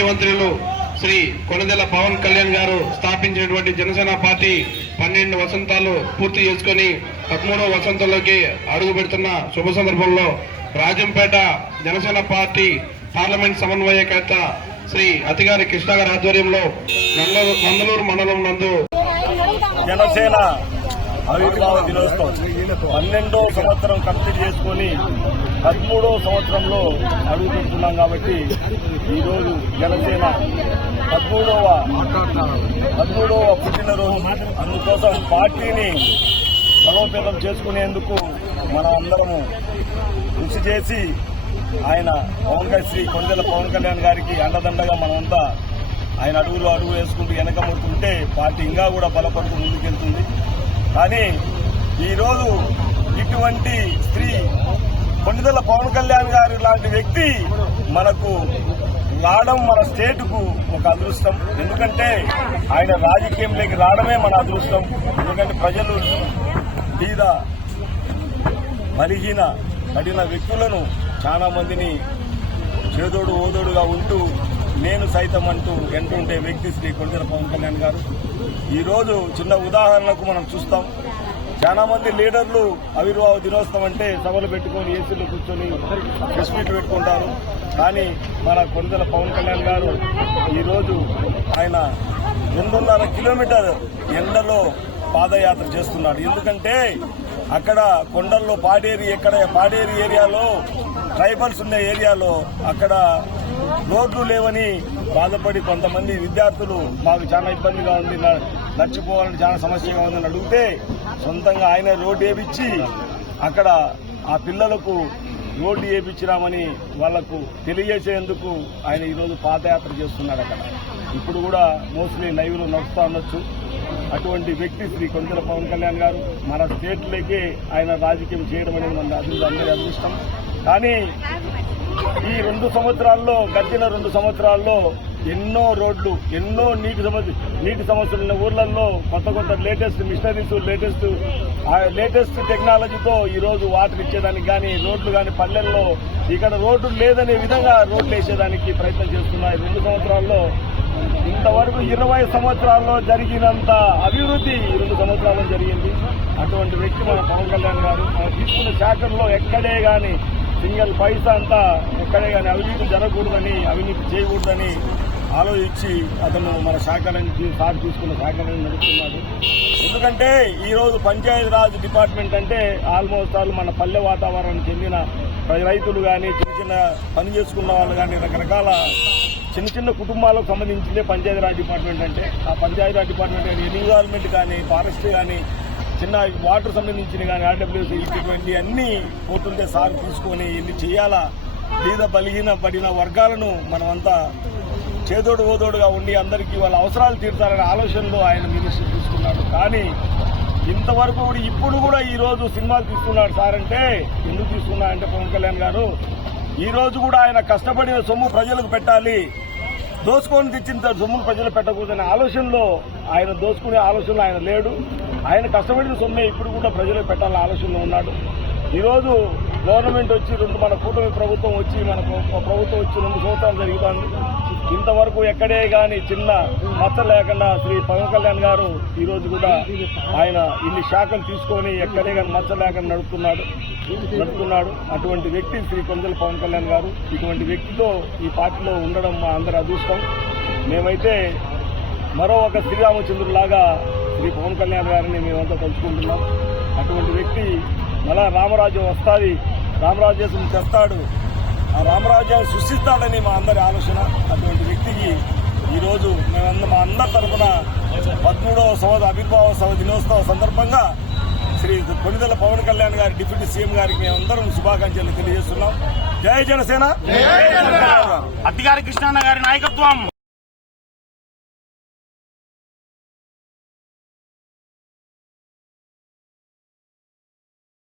ముఖ్యమంత్రులు శ్రీ కొణిదెల పవన్ కళ్యాణ్ గారు స్థాపించినటువంటి జనసేన పార్టీ 12 వసంతాలు పూర్తి చేసుకుని 13వ వసంతంలోకి అడుగు పెడుతున్న శుభ సందర్భంలో రాజంపేట జనసేన పార్టీ పార్లమెంట్ సమన్వయకర్త శ్రీ అతిగారి కృష్ణ గారి ఆధ్వర్యంలో నందలూరు మండలం నందు జనసేన ఆవిర్భావ దినోత్సవం 12వ సంవత్సరం కంప్లీట్ చేసుకుని 13వ సంవత్సరంలో అడుగు పెడుతున్నాం కాబట్టి ఈరోజు జనసేన 13వ పుట్టినరోజు. అందుకోసం పార్టీని బలోపేతం చేసుకునేందుకు మనం అందరము కృషి చేసి ఆయన శ్రీ కొణిదెల పవన్ కళ్యాణ్ గారికి అండదండగా మనమంతా ఆయన అడుగు వేసుకుంటూ వెనకబడుతుంటే పార్టీ ఇంకా కూడా బలపడుతూ ముందుకెళ్తుంది. కానీ ఈరోజు ఇటువంటి స్త్రీ కొణిదెల పవన్ కళ్యాణ్ గారి లాంటి వ్యక్తి మనకు రావడం మన స్టేట్కు ఒక అదృష్టం. ఎందుకంటే ఆయన రాజకీయంలోకి రావడమే మన అదృష్టం. ఎందుకంటే ప్రజలు బీద బలహీన పడిన వ్యక్తులను చాలా మందిని చేదోడు ఓదోడుగా ఉంటూ నేను సైతం అంటూ ఎంటుంటే వ్యక్తి శ్రీ కొణిదెల పవన్ కళ్యాణ్ గారు. ఈరోజు చిన్న ఉదాహరణకు మనం చూస్తాం, చాలా మంది లీడర్లు ఆవిర్భావ దినోత్సవం అంటే సభలు పెట్టుకుని ఏసీలో కూర్చొని ప్రెస్ మీట్లు పెట్టుకుంటారు. కానీ మన కొణిదెల పవన్ కళ్యాణ్ గారు ఈరోజు ఆయన 2.5 కిలోమీటర్ ఎండలో పాదయాత్ర చేస్తున్నాడు. ఎందుకంటే అక్కడ కొండల్లో పాడేరు ఏరియాలో ట్రైబల్స్ ఉన్న ఏరియాలో అక్కడ రోడ్లు లేవని బాధపడి కొంతమంది విద్యార్థులు మాకు చాలా ఇబ్బందిగా ఉంది, నడిచిపోవాలని చాలా సమస్యగా ఉందని అడిగితే సొంతంగా ఆయన రోడ్డు వేయించి అక్కడ ఆ పిల్లలకు రోడ్డు వేయించినామని వాళ్లకు తెలియజేసేందుకు ఆయన ఈరోజు పాదయాత్ర చేస్తున్నాడు. అక్కడ ఇప్పుడు కూడా మోస్ట్లీ లైవ్లో నడుస్తూ ఉండొచ్చు. అటువంటి వ్యక్తి శ్రీ కొణిదెల పవన్ కళ్యాణ్ గారు మన స్టేట్లోకే ఆయన రాజకీయం చేయడం అనేది మన అందరి అదృష్టం. కానీ ఈ 2 సంవత్సరాల్లో గడిచిన 2 సంవత్సరాల్లో ఎన్నో రోడ్లు, ఎన్నో నీటి సమస్యలు ఉన్న ఊర్లలో కొత్త లేటెస్ట్ మిషనరీస్, లేటెస్ట్ టెక్నాలజీతో ఈరోజు వాటర్ ఇచ్చేదానికి కానీ రోడ్లు కానీ పల్లెల్లో ఇక్కడ రోడ్లు లేదనే విధంగా రోడ్లు వేసేదానికి ప్రయత్నం చేస్తున్నాయి. 2 సంవత్సరాల్లో ఇంతవరకు 20 సంవత్సరాల్లో జరిగినంత అభివృద్ధి 2 సంవత్సరాల్లో జరిగింది. అటువంటి వ్యక్తి మన పవన్ కళ్యాణ్ గారు. మనం తీసుకున్న శాఖల్లో ఎక్కడే కానీ సింగిల్ పైసా అంతా ఎక్కడే కానీ అవినీతి జరగకూడదని, అవినీతి చేయకూడదని ఆలోచించి అతను మన శాఖలని తీసుకున్న శాఖలని నడుపుతున్నాడు. ఎందుకంటే ఈరోజు పంచాయతీరాజ్ డిపార్ట్మెంట్ అంటే ఆల్మోస్ట్ ఆల్ మన పల్లె వాతావరణానికి చెందిన రైతులు కానీ, చిన్న పని చేసుకున్న వాళ్ళు కానీ, రకరకాల చిన్న కుటుంబాలకు సంబంధించిందే పంచాయతీరాజ్ డిపార్ట్మెంట్ అంటే. ఆ పంచాయతీరాజ్ డిపార్ట్మెంట్ కానీ, ఎన్విరాన్మెంట్ కానీ, ఫారెస్ట్ కానీ, చిన్న వాటర్ సంబంధించిన కానీ, ఆర్డబ్ల్యూసీ ఇటువంటి అన్ని పోతుంటే సార్ తీసుకొని ఇన్ని చేయాలా. బీద బలహీన పడిన వర్గాలను మనమంతా చేదోడు ఓదోడుగా ఉండి అందరికీ వాళ్ళ అవసరాలు తీర్చాలనే ఆలోచనలో ఆయన మినిస్ట్రీ తీసుకున్నాడు. కానీ ఇంతవరకు కూడా ఇప్పుడు కూడా ఈరోజు సినిమాలు తీసుకున్నాడు సార్ అంటే ఎందుకు తీసుకున్నాడంటే పవన్ కళ్యాణ్ గారు ఈరోజు కూడా ఆయన కష్టపడిన సొమ్ము ప్రజలకు పెట్టాలి, దోచుకొని తెచ్చిన సొమ్మును ప్రజలు పెట్టకూడదనే ఆలోచనలో ఆయన దోచుకునే ఆలోచనలో ఆయన లేడు. ఆయన కష్టపడిన సొమ్మే ఇప్పుడు కూడా ప్రజలకు పెట్టాలనే ఆలోచనలో ఉన్నాడు. ఈరోజు గవర్నమెంట్ వచ్చి మన కూటమి ప్రభుత్వం వచ్చి మన ప్రభుత్వం వచ్చి 2 సంవత్సరాలు జరుగుతుంది. ఇంతవరకు ఎక్కడే కానీ చిన్న మచ్చ లేకుండా శ్రీ పవన్ కళ్యాణ్ గారు ఈరోజు కూడా ఆయన ఇన్ని శాఖలు తీసుకొని ఎక్కడే కానీ మచ్చ లేకుండా నడుపుతున్నాడు. అటువంటి వ్యక్తి శ్రీ కొణిదెల పవన్ కళ్యాణ్ గారు. ఇటువంటి వ్యక్తితో ఈ పార్టీలో ఉండడం మా అందరి అదృష్టం. మేమైతే మరో ఒక శ్రీరామచంద్రులాగా శ్రీ పవన్ కళ్యాణ్ గారిని మేమంతా తలుచుకుంటున్నాం. అటువంటి వ్యక్తి మళ్ళా రామరాజ్యం వస్తుంది, రామరాజ్యం తెస్తాడు, ఆ రామరాజ్యాన్ని సృష్టిస్తాడని మా అందరి ఆలోచన. అటువంటి వ్యక్తికి ఈరోజు మా అందరి తరఫున 13వ ఆవిర్భావ దినోత్సవ సందర్భంగా శ్రీ కొణిదెల పవన్ కళ్యాణ్ గారి డిప్యూటీ సీఎం గారికి మేమందరం శుభాకాంక్షలు తెలియజేస్తున్నాం. జై జనసేన. అతిగారి కృష్ణన్న గారి నాయకత్వం.